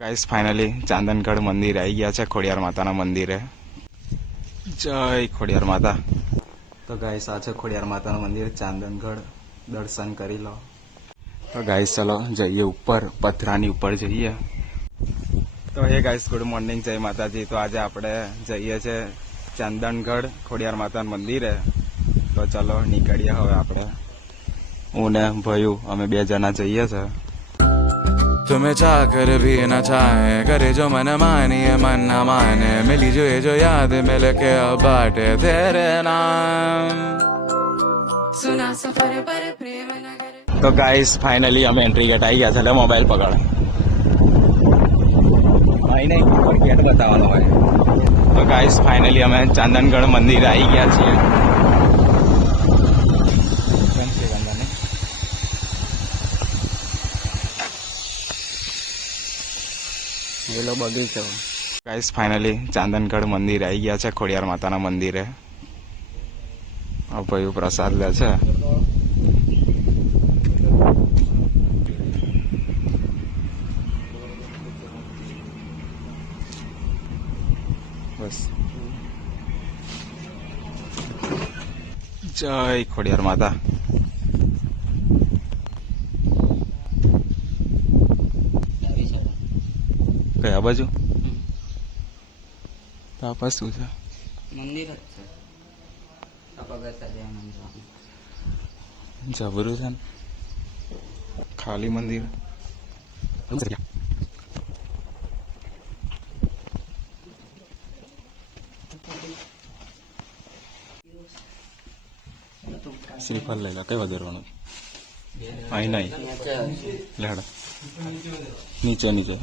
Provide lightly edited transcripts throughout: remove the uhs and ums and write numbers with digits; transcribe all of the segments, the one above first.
Guys finally ચાંદનગઢ મંદિર આવી ગયા છે, ખોડિયાર માતાના મંદિરે. જય ખોડિયાર માતા. તો ગાઈસ આ છે ખોડિયાર માતાનું મંદિર ચાંદનગઢ, દર્શન કરી લો. તો ગાઈસ ચલો જઈએ ઉપર, પથરાની ઉપર જઈએ. તો હે ગાઈસ, ગુડ મોર્નિંગ, જય માતાજી. તો આજે આપણે જઈએ છે ચાંદનગઢ ખોડિયાર માતાના મંદિરે. તો ચલો નીકળીએ હવે આપણે. હું ને ભયું અમે 2 જણા જઈએ છે. तुम्हें चाह कर भी न चाहे, करे जो मन मानिए मन न माने, मिली जो ये जो याद मिल के अब बाटे तेरे नाम. सुना सफर पर प्रेम नगर. તો ગાઈસ ફાઇનલી અમે એન્ટ્રી ગેટ આવી ગયા છે. એટલે મોબાઈલ પકડ. નહીં ગેટ બતાવવાનો હોય. તો ગાઈસ ફાઇનલી અમે ચાંદનગઢ મંદિર આવી ગયા છીએ. પેલો બગીચો. ગાઈસ ફાઇનલી ચાંદનગઢ મંદિર આવી ગયા છે, ખોડિયાર માતાના મંદિરે. ભાઈ પ્રસાદ લે છે. બસ જય ખોડિયાર માતા. કયા બાજુ? તાપસ શું છે? મંદિર જ છે. જબરું છે ને, ખાલી મંદિર. શ્રીફળ લઈ લે, કઈ વધારવાનું? અહીં નહીં, લેડ નીચે નીચે.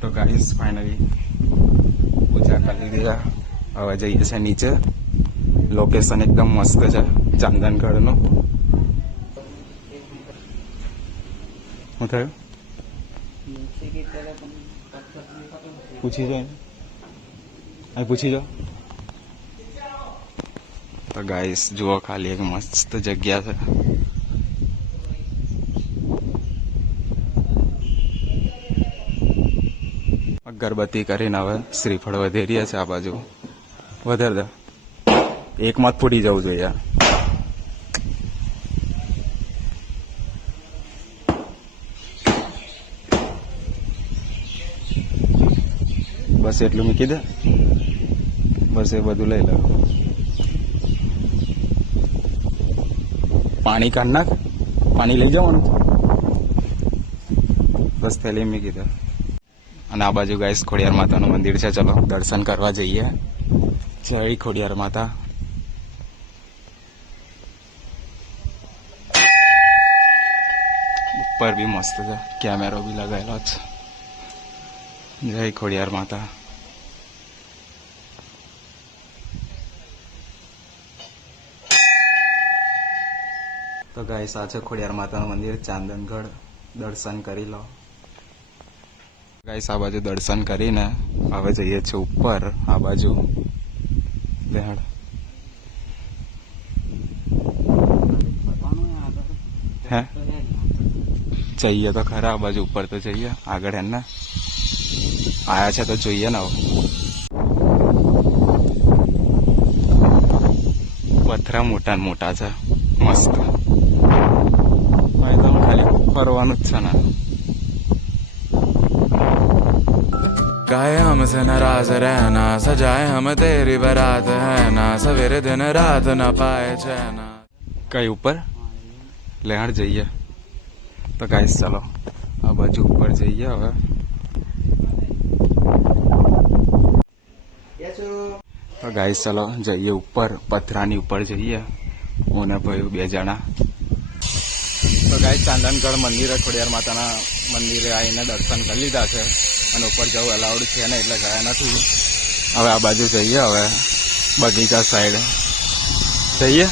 તો ગાઈસ ફાઇનલી પૂજા કરી દીધા. હવે જઈએ છે નીચે. લોકેશન એકદમ મસ્ત છે ચાંદનગઢનું. શું થયું? પૂછી જાઓ, અહીં પૂછી જાઓ. તો ગાઈસ જુઓ, ખાલી એક મસ્ત જગ્યા છે. અગરબત્તી કરીને હવે શ્રીફળ વધેરીએ છે. આ બાજુ વધારે દે, એકમાં જ ફૂટી જવું જોઈએ. બસ એટલું મૂકી દે. બસ એ બધું લઈ લે. પાણી કાઢ નાખ, પાણી લઈ જવાનું. બસ થેલી મૂકી દે. અને આ બાજુ ગાઈસ ખોડિયાર માતાનું મંદિર છે. ચલો દર્શન કરવા જઈએ. જય ખોડિયાર માતા. ઉપર બી મસ્ત છે, કેમેરો બી લગાવેલો છે. જય ખોડિયાર માતા. તો ગાઈસ આ છે ખોડિયાર માતાનું મંદિર ચાંદનગઢ. દર્શન કરી લો. ગાઈસ આ બાજુ દર્શન કરીને હવે જઈએ છીએ ઉપર. આ બાજુ લેહડ હે જઈએ તો ખરા. આ બાજુ ઉપર તો જઈએ. આગળ એને આયા છે તો જોઈએ ને. પથરા મોટા મોટા છે, મસ્ત. તો ખાલી ફરવાનું જ છે ને. गाए हमसे नाराज रहना, सजाए हम तेरी बारात है ना, सवेरे दिन रात न पाए चैना. કઈ ઉપર? લેહાડ જઈએ. તો ગાઈસ ચાલો આ બાજુ ઉપર જઈએ હવે. તો ગાઈસ ચાલો જઈએ ઉપર, પથરાની ઉપર જઈએ. હું ને ભાઈ 2 જણા. તો ગાઈસ ચાંદનગઢ મંદિરે, ખોડિયાર માતાના મંદિરે આવીને દર્શન કરી લીધા છે. અને ઉપર જવું અલાઉડ છે ને, એટલે ગયા નથી. હવે આ બાજુ જઈએ. હવે બગીચા સાઈડ જઈએ.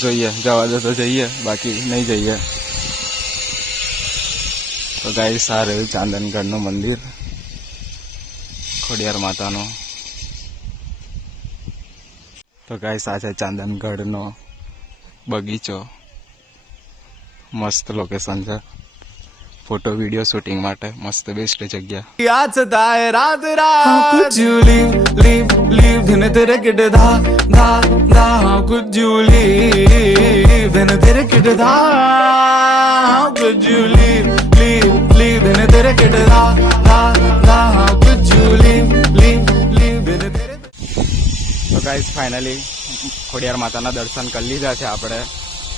જોઈએ, જવા દે તો જઈએ, બાકી નહીં જઈએ. તો ગાઈસ આ રહ્યું ચાંદનગઢનું મંદિર. ખોડિયાર માતાનો. તો ગાઈસ આ છે ચાંદનગઢનો બગીચો. મસ્ત લોકેશન છે ફોટો વિડીયો શૂટિંગ માટે. મસ્ત બેસ્ટ જગ્યા. याद सताए रात रात How could you leave दिन तेरे किट धा धा धा How could you leave दिन तेरे किट धा How could you leave दिन तेरे किट धा धा धा How could you leave दिन तेरे. તો ગાઈસ ફાઇનલી ખોડિયાર માતાના દર્શન કરી લીધા છે આપણે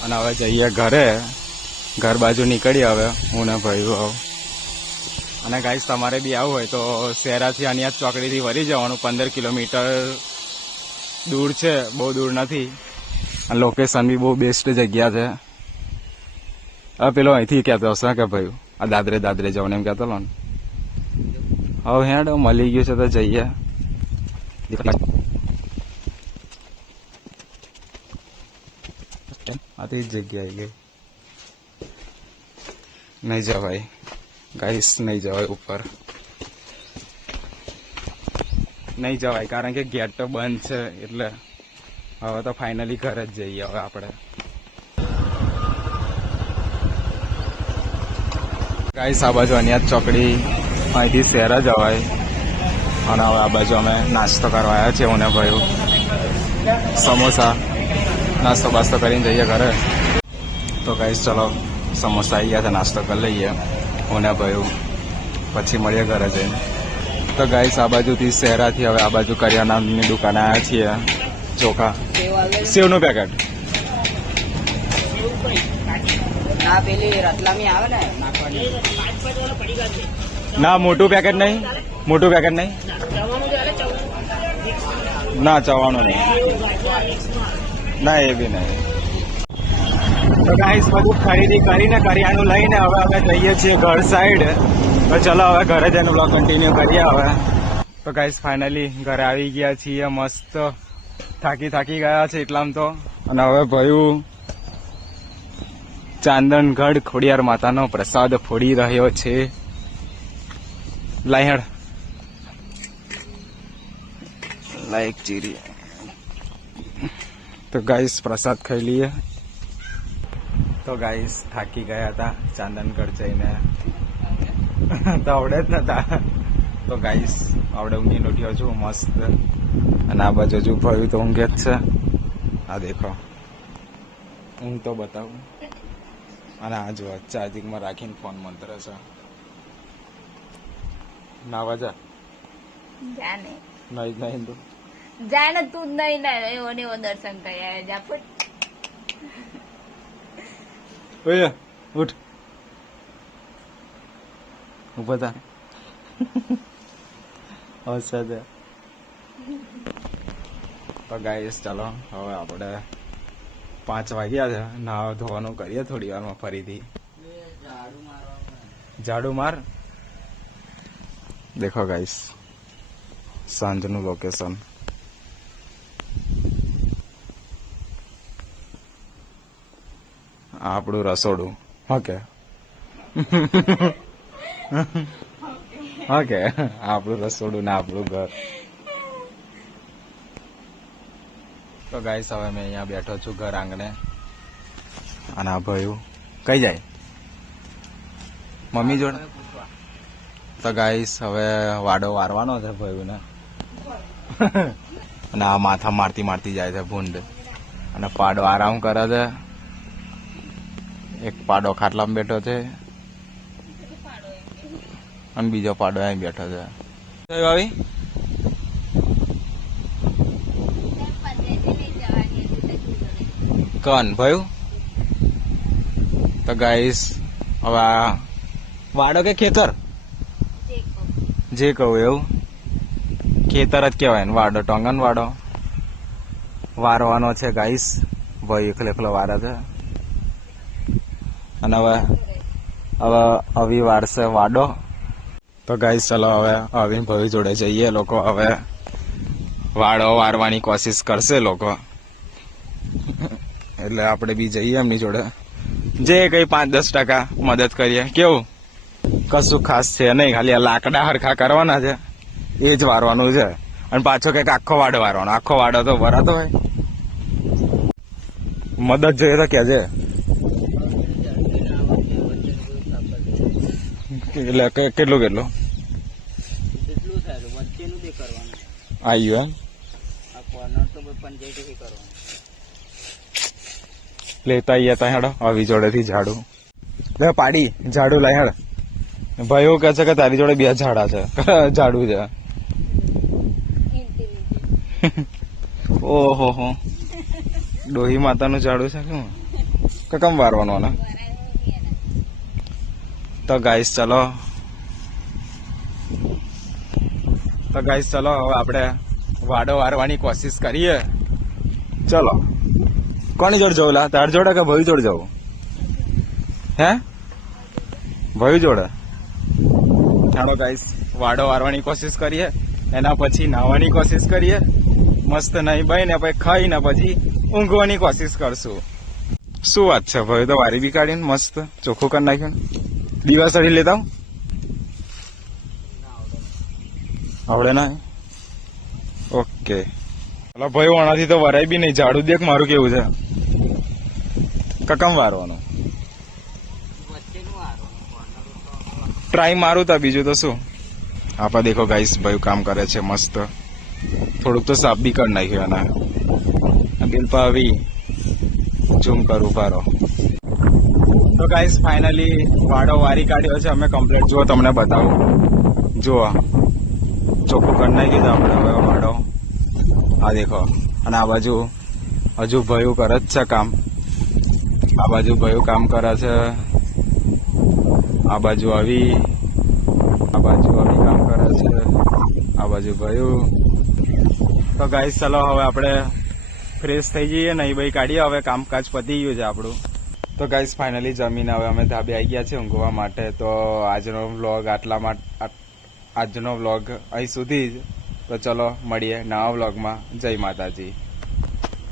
અને હવે જઈએ ઘરે. ઘર બાજુ નીકળીએ હવે હું ને ભાઈ આવ. અને ગાઈસ તમારે બી આવવું હોય તો શહેરાથી અનિયાદ ચોકડીથી વળી જવાનું. 15 કિલોમીટર દૂર છે, બહુ દૂર નથી. અને લોકેશન બી બહુ બેસ્ટ જગ્યા છે. હવે પેલો અહીંથી કહેતો હશે કે ભાઈ આ દાદરે જવાનું એમ કહેતો લો ને. હવે હેડ મળી ગયું છે તો જઈએ. આ તો જ જગ્યા આવી ગઈ. નહીં જવાય ગાઈસ, નહીં જવાય ઉપર. નહીં જવાય કારણ કે ગેટ તો બંધ છે. એટલે હવે તો ફાઇનલી ઘરે જ જઈએ હવે આપણે. ગાઈસ આ બાજુ અનિયાદ ચોકડી અહીંથી શહેર જવાય. અને હવે આ બાજુ અમે નાસ્તો કરવા આવ્યા છીએ હું ને ભાઈ. સમોસા નાસ્તો બાસ્તો કરીને જઈએ ઘરે. તો ગાઈસ ચલો સમોસા આવી ગયા છે, નાસ્તો કરી લઈએ હું ને ભાઈ. પછી મળીએ ઘરે જઈને. તો ગાઈસ આ બાજુથી શહેરાથી હવે આ બાજુ કરિયાણાની દુકાને આવ્યા છીએ. ચોખા સેવનું પેકેટ. ના મોટું પેકેટ નહીં, મોટું પેકેટ નહીં. ના ચવાનું નહીં. ના એ બી નહીં. તો ગાઈસ બધું ખરીદી કરીને કરિયાણું લઈને હવે અમે જઈએ છીએ ઘર સાઈડ. તો ચલો હવે ઘરે જઈને બ્લોગ કન્ટિન્યુ કરીએ હવે. તો ગાઈસ ફાઇનલી ઘરે આવી ગયા છીએ. મસ્ત થાકી ગયા છે એટલામાં તો. અને હવે ભયું ચાંદનગઢ ખોડિયાર માતાનો પ્રસાદ ફોડી રહ્યો છે. લાયડ લાઈક ચીરી. તો ગાઈસ પ્રસાદ ખાઈ લઈએ. તો ગાઈસ થાકી ગયા હતા ચાંદનગઢ જઈને. તો આવડે જ નતા. તો ગાઈસ આવડે ઊંઘી ઉઠ્યો છું મસ્ત. અને આ બાજુ હજુ ભયું તો ઊંઘે જ છે. આ દેખો ઊંઘ તો બતાવું. અને આ જો ચાર્જિંગમાં રાખીને ફોન મંત્ર છે. નાવા જા જાને નહીં તો જાને તું જ નહીં ના એવો ને એવો દર્શન કર્યા જા ફૂટ. ઓય ઉઠ ઉભા થા. હશે દે. તો ગાઈસ ચાલો હવે આપણે 5 વાગ્યા છે. નાવા ધોવાનું કરીએ થોડી વારમાં ફરીથી. ઝાડુ માર. દેખો ગાઈસ સાંજનું લોકેશન. આપણું રસોડું. ઓકે ઓકે આપણું રસોડું ને આપણું ઘર. તો ગાઈસ હવે મેં અહીંયા બેઠો છું ઘર આંગણે. અને આ ભયું કઈ જાય મમ્મી જોડે. તો ગાઈસ હવે વાડો વારવાનો છે ભયું ને. અને આ માથા મારતી જાય છે ભૂંડ. અને પાડો આરામ કરે છે. એક પાડો ખાટલામાં બેઠો છે અને બીજો પાડો અહીં બેઠો છે. ભાઈ કન ભયું. તો ગાઈસ હવે આ વાડો કે ખેતર જે કહું એવું ખેતર જ કહેવાય ને. વાડો ટોંગન વાડો વારવાનો છે ગાઈસ. ભાઈ એકલો વારે છે. અને હવે અવી વારસે વાડો. તો ગાઈસ ચલો હવે અવી ભાઈ જોડે જઈએ. લોકો હવે વાડો વારવાની કોશિશ કરશે લોકો. એટલે આપણે બી જઈએ એમની જોડે. જે કઈ 5-10% મદદ કરીએ. કેવું કશું ખાસ છે નહીં, ખાલી આ લાકડા હરખા કરવાના છે. એ જ વારવાનું છે. અને પાછો કઈક આખો વાડો વારવાનો. આખો વાડો તો વરાતો હોય. મદદ જોઈએ તો કેજે. એટલે કેટલું કેટલું સારું વચ્ચેનું તે કરવાનું. આવ્યું આ કોર્નર તો પંચાયતી કરવાનું. લેતા આવીએ તા હેડો આવી જોડેથી ઝાડુ લે પાડી ઝાડુ લાય હેડ. ભાઈ એવું કહે છે કે તારી જોડે 2 ઝાડા છે ઝાડુ છે. ઓહો હો ડોહી માતાનું ઝાડુ છે શું કકમ વારવાનું ને. તો ગાઈસ ચલો હવે આપણે વાડો વારવાની કોશિશ કરીએ. ચલો કોની જોડે જવું લા? તાર જોડે કે ભાઈ જોડે જવું? હે ભાઈ જોડે? ચાલો ગાઈસ વાડો વારવાની કોશિશ કરીએ. એના પછી નાહવાની કોશિશ કરીએ. મસ્ત નહીં ભાઈ ને પછી ખાઈ ને પછી ઊંઘવાની કોશિશ કરશું. શું વાત છે ભાઈ? તો વારી બી કાઢીને મસ્ત ચોખ્ખું કરી નાખ્યું. દીવા સળી લેતા આવડે ના? ઓકે ચાલો ભાઈ ઓણાથી તો વરાય બી નહીં. ઝાડુ દેખ મારું કેવું છે. કકમ વારવાનું વચ્ચેનું વારવાનું. ટ્રાય મારું તા બીજું તો શું. આપા દેખો ગાઈસ ભાઈ કામ કરે છે મસ્ત. થોડુંક તો સાફ બી કરી નાખ્યું એના. બિલપા આવી ઝૂમ કરું પારો. તો ગાઈસ ફાઇનલી વાડો વારી કાઢ્યો છે અમે કમ્પ્લીટ. જો તમને બતાવું. જુઓ ચોખ્ખું કરી નાખી દો આપણે હવે વાડો. આ દેખો. અને આ બાજુ હજુ ભયું કરે જ છે કામ. આ બાજુ ભયું કામ કરે છે. આ બાજુ આવી કામ કરે છે. આ બાજુ ભયું. તો ગાઈસ ચલો હવે આપણે ફ્રેશ થઈ જઈએ. નહીં ભાઈ કાઢીએ. હવે કામકાજ પતી ગયું છે આપણું. તો ગાઈસ ફાઇનલી જમીને હવે અમે ધાબે આવી ગયા છે ઊંઘવા માટે. તો આજનો વ્લોગ અહીં સુધી જ. તો ચલો મળીએ નવા વ્લોગમાં. જય માતાજી.